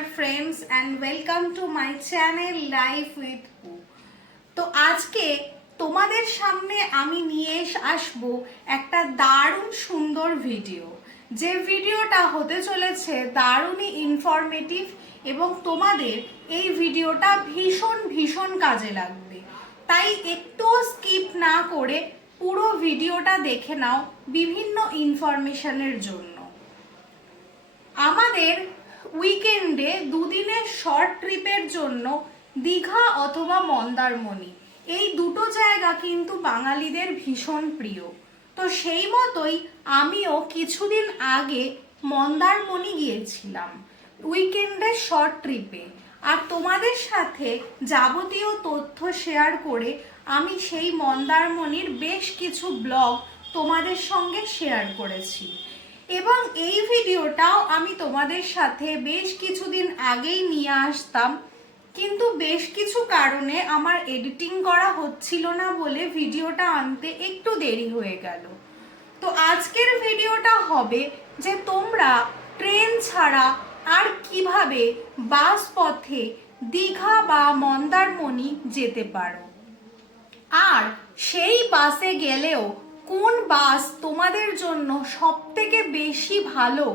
dear friends and welcome to my channel Life with Poo। তো আজকে তোমাদের সামনে আমি নিয়ে আসবো একটা দারুণ সুন্দর ভিডিও, যে ভিডিওটা হতে চলেছে দারুণই ইনফরমেটিভ এবং তোমাদের এই ভিডিওটা ভীষণ কাজে লাগবে। তাই একটু স্কিপ না করে পুরো ভিডিওটা দেখে নাও বিভিন্ন ইনফরমেশনের জন্য। আমাদের উইকেন্ডে দুদিনের শর্ট ট্রিপের জন্য দীঘা অথবা মন্দারমণি, এই দুটো জায়গা কিন্তু বাঙালিদের ভীষণ প্রিয়। তো সেই মতোই আমিও কিছুদিন আগে মন্দারমণি গিয়েছিলাম উইকেন্ডের শর্ট ট্রিপে, আর তোমাদের সাথে যাবতীয় তথ্য শেয়ার করে আমি সেই মন্দারমণির বেশ কিছু ব্লগ তোমাদের সঙ্গে শেয়ার করেছি। এবং এই ভিডিওটাও আমি তোমাদের সাথে বেশ কিছুদিন আগেই নিয়ে আসতাম, কিন্তু বেশ কিছু কারণে আমার এডিটিং করা হচ্ছিল না বলে ভিডিওটা আনতে একটু দেরি হয়ে গেল। তো আজকের ভিডিওটা হবে যে তোমরা ট্রেন ছাড়া আর কিভাবে বাস পথে দীঘা বা মন্দারমণি যেতে পারো, আর সেই বাসে গেলেও কোন বাস তোমাদের জন্য সবথেকে বেশি ভালো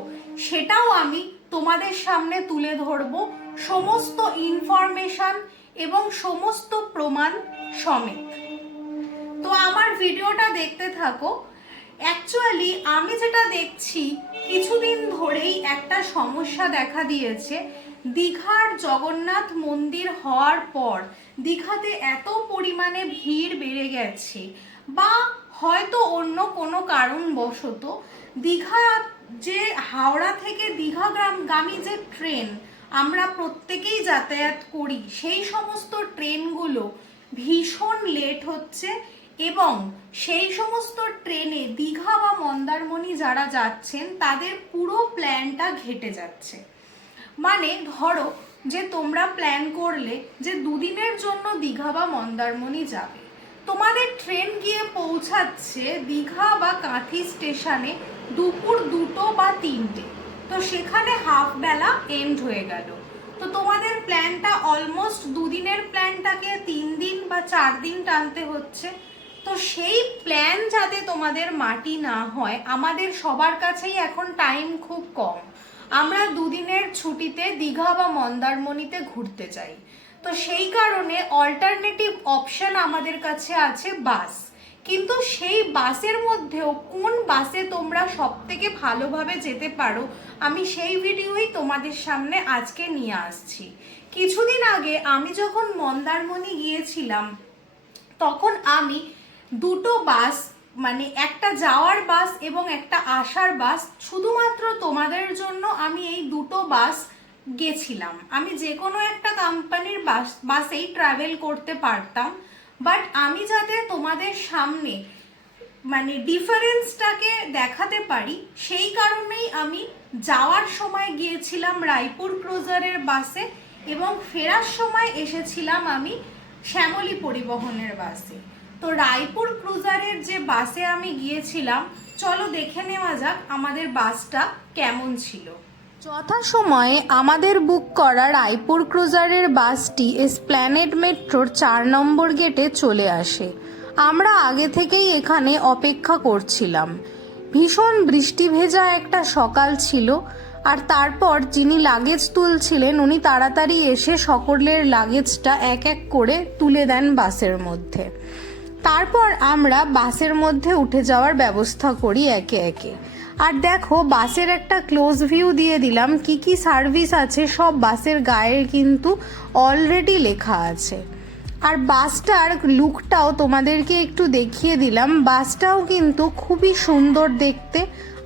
সেটাও আমি তোমাদের সামনে তুলে ধরবো, সমস্ত ইনফরমেশন এবং সমস্ত প্রমাণ সমেত। তো আমার ভিডিওটা দেখতে থাকো। অ্যাকচুয়ালি আমি যেটা দেখছি কিছুদিন ধরেই একটা সমস্যা দেখা দিয়েছে। দীঘার জগন্নাথ মন্দির হওয়ার পর দীঘাতে এত পরিমাণে ভিড় বেড়ে গেছে, বা হয়তো অন্য কোনো কারণবশত দীঘা যে হাওড়া থেকে দীঘাগামী যে ট্রেন আমরা প্রত্যেকেই যাতায়াত করি, সেই সমস্ত ট্রেনগুলো ভীষণ লেট হচ্ছে এবং সেই সমস্ত ট্রেনে দীঘা বা মন্দারমণি যারা যাচ্ছেন তাদের পুরো প্ল্যানটা ঘেটে যাচ্ছে। মানে ধরো যে তোমরা প্ল্যান করলে যে দুদিনের জন্য দীঘা বা মন্দারমণি যাবে, তোমাদের ট্রেন গিয়ে পৌঁছাচ্ছে দীঘা বা কাঁথি স্টেশনে দুপুর 2টো বা 3টে, তো সেখানে হাফ বেলা এন্ড হয়ে গেল। তো তোমাদের প্ল্যানটা অলমোস্ট দুদিনের প্ল্যানটাকে 3 দিন বা 4 দিন টানতে হচ্ছে। তো সেই প্ল্যান যাতে তোমাদের মাটি না হয়, আমাদের সবার কাছেই এখন টাইম খুব কম, আমরা দুদিনের ছুটিতে দীঘা বা মন্দারমণিতে ঘুরতে চাই। তো সেই কারণে অল্টারনেটিভ অপশন আমাদের কাছে আছে বাস, কিন্তু সেই বাসের মধ্যেও কোন বাসে তোমরা সবথেকে ভালোভাবে যেতে পারো আমি সেই ভিডিওই তোমাদের সামনে আজকে নিয়ে আসছি। কিছুদিন আগে আমি যখন মন্দারমণি গিয়েছিলাম তখন আমি দুটো বাস, মানে একটা যাওয়ার বাস এবং একটা আসার বাস, শুধুমাত্র তোমাদের জন্য আমি এই দুটো বাস গেছিলাম। আমি যে কোনো একটা কোম্পানির বাসেই ট্রাভেল করতে পারতাম, বাট আমি যাতে তোমাদের সামনে মানে ডিফারেন্সটাকে দেখাতে পারি সেই কারণেই আমি যাওয়ার সময় গিয়েছিলাম রায়পুর ক্রুজারের বাসে এবং ফেরার সময় এসেছিলাম আমি শ্যামলী পরিবহনের বাসে। তো রায়পুর ক্রুজারের যে বাসে আমি গিয়েছিলাম, চলো দেখে নেওয়া যাক আমাদের বাসটা কেমন ছিল। যথাসময়ে আমাদের বুক করা রায়পুর ক্রুজারের বাসটি এসপ্ল্যানেড মেট্রোর 4 নম্বর গেটে চলে আসে। আমরা আগে থেকেই এখানে অপেক্ষা করছিলাম। ভীষণ বৃষ্টি ভেজা একটা সকাল ছিল, আর তারপর যিনি লাগেজ তুলছিলেন উনি তাড়াতাড়ি এসে সকলের লাগেজটা এক এক করে তুলে দেন বাসের মধ্যে। তারপর আমরা বাসের মধ্যে উঠে যাওয়ার ব্যবস্থা করি একে একে। আর দেখো বাসের একটা ক্লোজ ভিউ দিয়ে দিলাম, কি কি সার্ভিস আছে সব বাসের গায়ে কিন্তু অলরেডি লেখা আছে। আর বাসটার লুকটাও তোমাদেরকে একটু দেখিয়ে দিলাম। বাসটাও কিন্তু খুবই সুন্দর দেখতে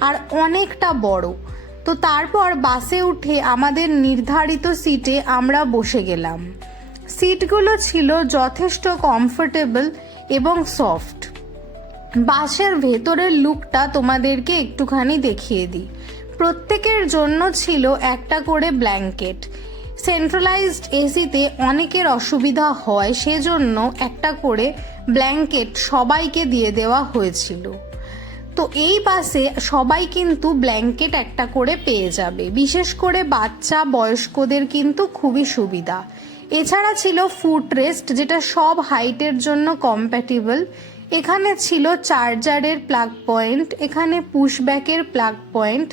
আর অনেকটা বড়। তো তারপর বাসে উঠে আমাদের নির্ধারিত সিটে আমরা বসে গেলাম। সিটগুলো ছিল যথেষ্ট কমফোর্টেবল এবং সফট। বাসের ভেতরের লুকটা তোমাদেরকে একটুখানি দেখিয়ে দিই। প্রত্যেকের জন্য ছিল একটা করে ব্ল্যাঙ্কেট। সেন্ট্রালাইজড এসিতে অনেকের অসুবিধা হয়, সেজন্য একটা করে ব্ল্যাঙ্কেট সবাইকে দিয়ে দেওয়া হয়েছিল। তো এই বাসে সবাই কিন্তু ব্ল্যাঙ্কেট একটা করে পেয়ে যাবে, বিশেষ করে বাচ্চা বয়স্কদের কিন্তু খুবই সুবিধা। এছাড়া ছিল ফুট রেস্ট, যেটা সব হাইটের জন্য কম্প্যাটিবল। এখানে ছিল চার্জারের প্লাগ পয়েন্ট, এখানে পুশব্যাকের প্লাগ পয়েন্ট,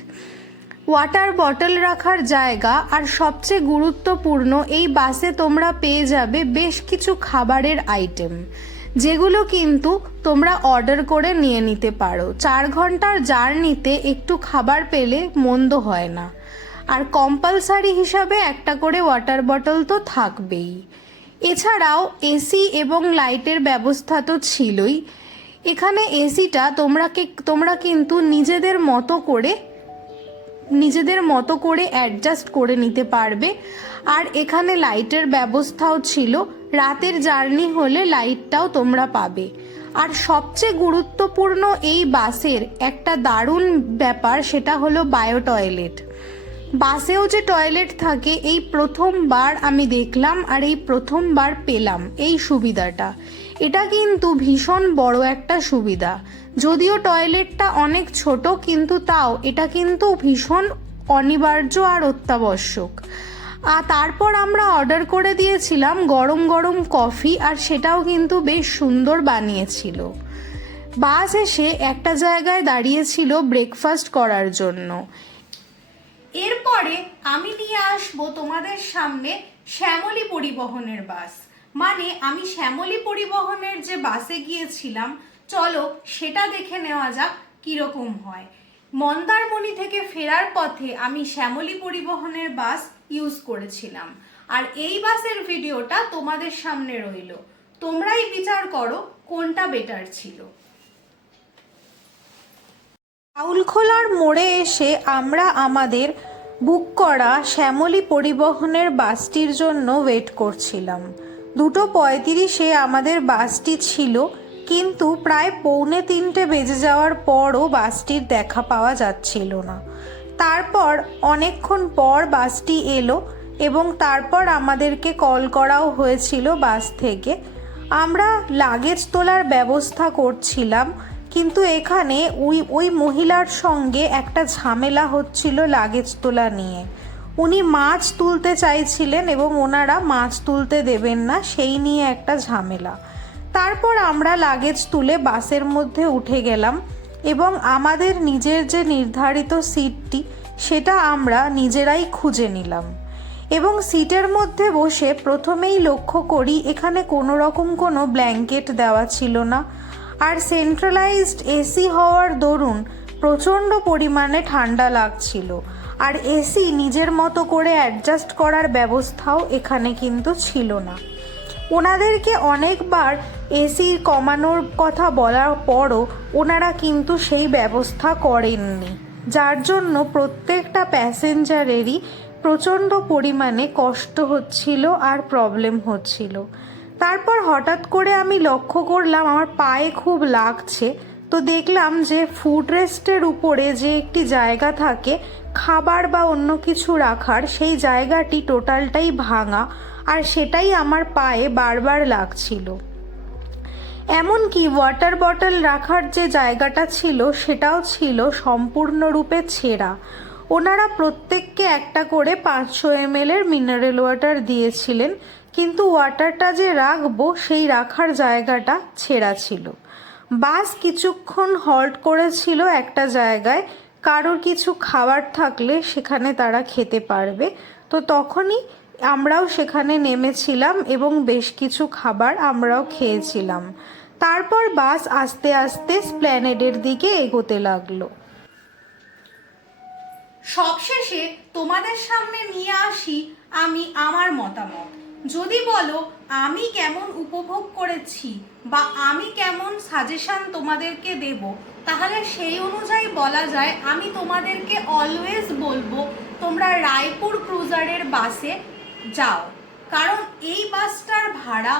ওয়াটার বটল রাখার জায়গা, আর সবচেয়ে গুরুত্বপূর্ণ এই বাসে তোমরা পেয়ে যাবে বেশ কিছু খাবারের আইটেম, যেগুলো কিন্তু তোমরা অর্ডার করে নিয়ে নিতে পারো। 4 ঘন্টার জার্নিতে একটু খাবার পেলে মন্দ হয় না। আর কম্পালসারি হিসাবে একটা করে ওয়াটার বটল তো থাকবেই। এছাড়াও এসি এবং লাইটের ব্যবস্থা তো ছিলই। এখানে এসিটা তোমরা কিন্তু নিজেদের মতো করে অ্যাডজাস্ট করে নিতে পারবে। আর এখানে লাইটের ব্যবস্থাও ছিল, রাতের জার্নি হলে লাইটটাও তোমরা পাবে। আর সবচেয়ে গুরুত্বপূর্ণ এই বাসের একটা দারুণ ব্যাপার, সেটা হলো বায়ো টয়লেট। বাসেও যে টয়লেট থাকে, এই প্রথমবার আমি দেখলাম আর এই প্রথমবার পেলাম এই সুবিধাটা। এটা কিন্তু ভীষণ বড় একটা সুবিধা। যদিও টয়লেটটা অনেক ছোট, কিন্তু তাও এটা কিন্তু ভীষণ অনিবার্য আর অত্যাবশ্যক। আর তারপর আমরা অর্ডার করে দিয়েছিলাম গরম গরম কফি, আর সেটাও কিন্তু বেশ সুন্দর বানিয়েছিল। বাস এসে একটা জায়গায় দাঁড়িয়েছিল ব্রেকফাস্ট করার জন্য। এরপরে আমি নিয়ে আসবো তোমাদের সামনে শ্যামলী পরিবহনের বাস। মানে আমি শ্যামলী পরিবহনের যে বাসে গিয়েছিলাম, চলো সেটা দেখে নেওয়া যাক কিরকম হয়। মন্দারমণি থেকে ফেরার পথে আমি শ্যামলী পরিবহনের বাস ইউজ করেছিলাম, আর এই বাসের ভিডিওটা তোমাদের সামনে রইল। তোমরাই বিচার করো কোনটা বেটার ছিল। আউলখোলার মোড়ে এসে আমরা আমাদের বুক করা শ্যামলী পরিবহনের বাসটির জন্য ওয়েট করছিলাম। 2:35 আমাদের বাসটি ছিল, কিন্তু প্রায় 2:45 বেজে যাওয়ার পরও বাসটির দেখা পাওয়া যাচ্ছিল না। তারপর অনেকক্ষণ পর বাসটি এলো এবং তারপর আমাদেরকে কল করাও হয়েছিল বাস থেকে। আমরা লাগেজ তোলার ব্যবস্থা করছিলাম, কিন্তু এখানে ওই মহিলার সঙ্গে একটা ঝামেলা হচ্ছিল লাগেজ তোলা নিয়ে। উনি মাছ তুলতে চাইছিলেন এবং ওনারা মাছ তুলতে দেবেন না, সেই নিয়ে একটা ঝামেলা। তারপর আমরা লাগেজ তুলে বাসের মধ্যে উঠে গেলাম এবং আমাদের নিজের যে নির্ধারিত সিটটি সেটা আমরা নিজেরাই খুঁজে নিলাম। এবং সিটের মধ্যে বসে প্রথমেই লক্ষ্য করি এখানে কোনো রকম কোনো ব্ল্যাঙ্কেট দেওয়া ছিল না। আর সেন্ট্রালাইজড এসি হওয়ার দরুন প্রচণ্ড পরিমাণে ঠান্ডা লাগছিল। আর এসি নিজের মতো করে অ্যাডজাস্ট করার ব্যবস্থাও এখানে কিন্তু ছিল না। ওনাদেরকে অনেকবার এসি কমানোর কথা বলার পরও ওনারা কিন্তু সেই ব্যবস্থা করেননি, যার জন্য প্রত্যেকটা প্যাসেঞ্জারেরই প্রচণ্ড পরিমাণে কষ্ট হচ্ছিল আর প্রবলেম হচ্ছিল। তারপর হঠাৎ করে আমি লক্ষ্য করলাম আমার পায়ে খুব লাগছে। তো দেখলাম যে ফুড রেস্টের উপরে যে একটি জায়গা থাকে খাবার বা অন্য কিছু রাখার, সেই জায়গাটি টোটালটাই ভাঙা, আর সেটাই আমার পায়ে বারবার লাগছিল। এমনকি ওয়াটার বটল রাখার যে জায়গাটা ছিল সেটাও ছিল সম্পূর্ণরূপে ছেঁড়া। ওনারা প্রত্যেককে একটা করে 500 ml মিনারেল ওয়াটার দিয়েছিলেন, কিন্তু ওয়াটারটা যে রাখবো সেই রাখার জায়গাটা ছেঁড়া ছিল। বাস কিছুক্ষণ হল্ট করেছিল একটা জায়গায়, কারোর কিছু খাবার থাকলে সেখানে তারা খেতে পারবে। তো তখনই আমরাও সেখানে নেমেছিলাম এবং বেশ কিছু খাবার আমরাও খেয়েছিলাম। তারপর বাস আস্তে আস্তে স্প্ল্যানেডের দিকে এগোতে লাগলো। সবশেষে তোমাদের সামনে নিয়ে আসি আমি আমার মতামত। যদি বলো আমি কেমন উপভোগ করেছি বা আমি কেমন সাজেশন তোমাদেরকে দেব, তাহলে সেই অনুযায়ী বলা যায় আমি তোমাদেরকে অলওয়েজ বলবো তোমরা রায়পুর ক্রুজারের বাসে যাও। কারণ এই বাসটার ভাড়া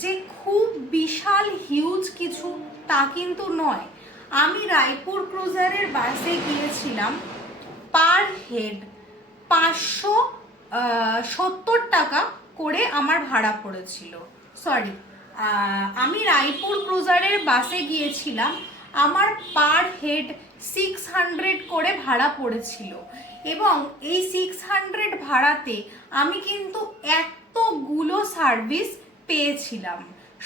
যে খুব বিশাল হিউজ কিছু তা কিন্তু নয়। আমি রায়পুর ক্রুজারের বাসে গিয়েছিলাম, পার হেড 570 টাকা করে আমার ভাড়া পড়েছিল। আমি রায়পুর ক্রুজারের বাসে গিয়েছিলাম আমার পার হেড 600 করে ভাড়া পড়েছিল, এবং এই 600 ভাড়াতে আমি কিন্তু এতগুলো সার্ভিস পেয়েছিলাম।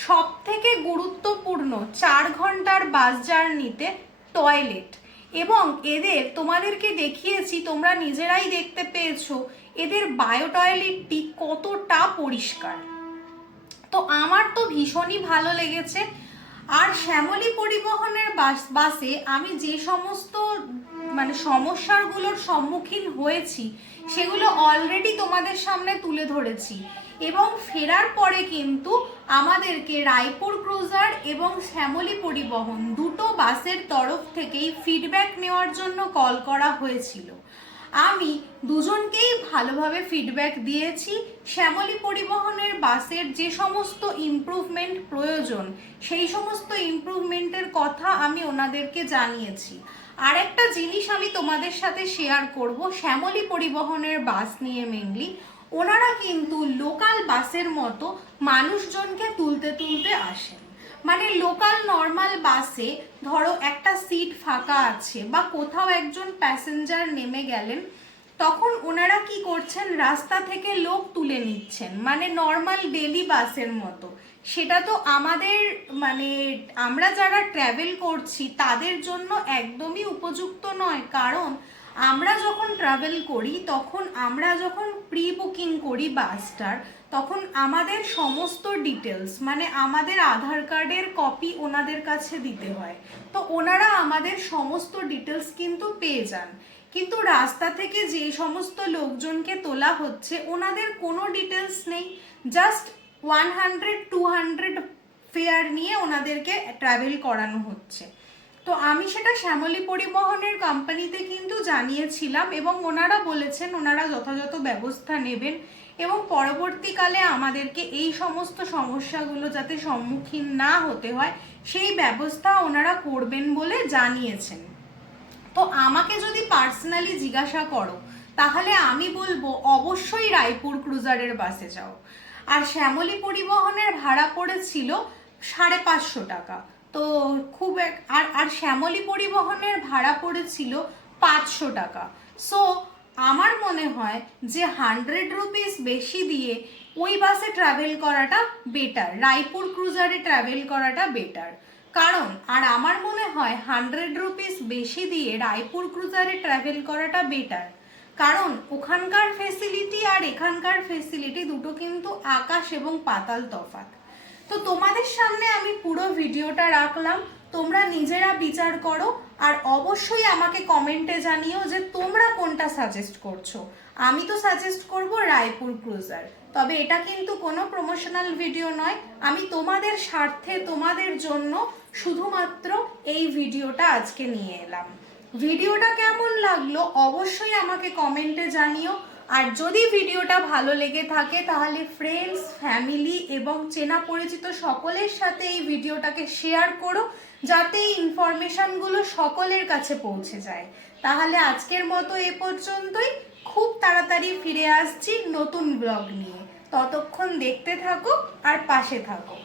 সব থেকে গুরুত্বপূর্ণ 4 ঘন্টার বাস জার্নিতে টয়লেট, এবং এদের তোমাদেরকে দেখিয়েছি, তোমরা নিজেরাই দেখতে পেয়েছো এদের বায়ো টয়লেটটি কতটা পরিষ্কার। তো আমার তো ভীষণই ভালো লেগেছে। আর শ্যামলী পরিবহনের বাসে আমি যে সমস্ত সমস্যাগুলোর সম্মুখীন হয়েছি সেগুলো অলরেডি তোমাদের সামনে তুলে ধরেছি, এবং ফেরার পরে কিন্তু আমাদেরকে রায়পুর ক্রুজার এবং শ্যামলী পরিবহন দুটো বাসের তরফ থেকেই ফিডব্যাক নেওয়ার জন্য কল করা হয়েছিল। আমি দুজনকেই ভালোভাবে ফিডব্যাক দিয়েছি। শ্যামলী পরিবহনের বাসের যে সমস্ত ইমপ্রুভমেন্ট প্রয়োজন সেই সমস্ত ইমপ্রুভমেন্টের কথা আমি ওনাদেরকে জানিয়েছি। আর একটা জিনিস আমি তোমাদের সাথে শেয়ার করব, শ্যামলী পরিবহনের বাস নিয়ে মেনলি ওনারা কিন্তু লোকাল বাসের মতো মানুষজনকে তুলতে তুলতে আসেন। মানে লোকাল নর্মাল বাসে ধরো একটা সিট ফাঁকা আছে বা কোথাও একজন প্যাসেঞ্জার নেমে গেলেন, তখন ওনারা কি করছেন, রাস্তা থেকে লোক তুলে নিচ্ছেন, মানে নর্মাল ডেলি বাসের মতো। সেটা তো আমাদের আমরা যারা ট্র্যাভেল করছি তাদের জন্য একদমই উপযুক্ত নয়। কারণ আমরা যখন ট্রাভেল করি, তখন আমরা যখন প্রি বুকিং করি বাসটার, তখন আমাদের সমস্ত ডিটেলস আমাদের আধার কার্ডের কপি ওনাদের কাছে দিতে হয়। তো ওনারা আমাদের সমস্ত ডিটেলস কিন্তু পেয়ে যান। কিন্তু রাস্তা থেকে যে সমস্ত লোকজনকে তোলা হচ্ছে ওনাদের কোনো ডিটেলস নেই, জাস্ট 100-200 ফেয়ার নিয়ে ওনাদেরকে ট্রাভেল করানো হচ্ছে। তো আমি সেটা শ্যামলী পরিবহনের কোম্পানিতে কিন্তু জানিয়েছিলাম, এবং ওনারা বলেছেন ওনারা যথাযথ ব্যবস্থা নেবেন, এবং পরবর্তীকালে আমাদেরকে এই সমস্ত সমস্যাগুলো যাতে সম্মুখীন না হতে হয় সেই ব্যবস্থা ওনারা করবেন বলে জানিয়েছেন। তো আমাকে যদি পার্সোনালি জিজ্ঞাসা করো তাহলে আমি বলবো অবশ্যই রায়পুর ক্রুজারের বাসে যাও। আর শ্যামলী পরিবহনের ভাড়া পড়েছিল 550 টাকা। তো আর শ্যামলী পরিবহনের ভাড়া পড়েছিল 500 টাকা। সো আমার মনে হয় যে 100 রুপিস বেশি দিয়ে ওই বাসে ট্রাভেল করাটা বেটার, রায়পুর ক্রুজারে ট্রাভেল করাটা বেটার। কারণ আমার মনে হয় 100 রুপিস বেশি দিয়ে রায়পুর ক্রুজারে ট্রাভেল করাটা বেটার, কারণ ওখানকার ফেসিলিটি আর এখানকার ফেসিলিটি দুটো কিন্তু আকাশ এবং পাতাল তফাৎ। তো তোমাদের সামনে আমি পুরো ভিডিওটা রাখলাম, তোমরা নিজেরা বিচার করো, আর অবশ্যই আমাকে কমেন্টে জানিও যে তোমরা কোনটা সাজেস্ট করছো। আমি তো সাজেস্ট করব রায়পুর ক্রুজার, তবে এটা কিন্তু কোনো প্রমোশনাল ভিডিও নয়, আমি তোমাদের স্বার্থে তোমাদের জন্য শুধুমাত্র এই ভিডিওটা আজকে নিয়ে এলাম। ভিডিওটা কেমন লাগলো অবশ্যই আমাকে কমেন্টে জানিও। আর যদি ভিডিওটা ভালো লেগে থাকে তাহলে ফ্রেন্ডস, ফ্যামিলি এবং চেনা পরিচিত সকলের সাথে এই ভিডিওটাকে শেয়ার করো, যাতে এই ইনফরমেশনগুলো সকলের কাছে পৌঁছে যায়। তাহলে আজকের মতো এ পর্যন্তই, খুব তাড়াতাড়ি ফিরে আসছি নতুন ব্লগ নিয়ে। ততক্ষণ দেখতে থাকো আর পাশে থাকো।